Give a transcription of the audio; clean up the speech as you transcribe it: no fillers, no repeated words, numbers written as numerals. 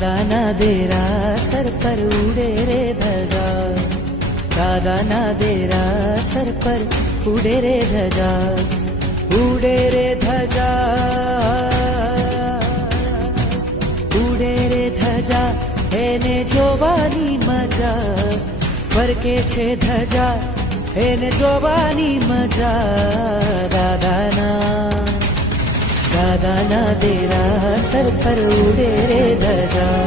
દાદાના દેરાસર પર ઉડે રે ધજા, દાદાના દેરાસર પર ઉડે રે ધજા, ઉડે રે ધજા, ઉડે રે ધજા, એને જોવાની મજા, ફરકે છે ધજા, એને જોવાની મજા, દાદાના દેરાસર પર ઉડે રે ધજા.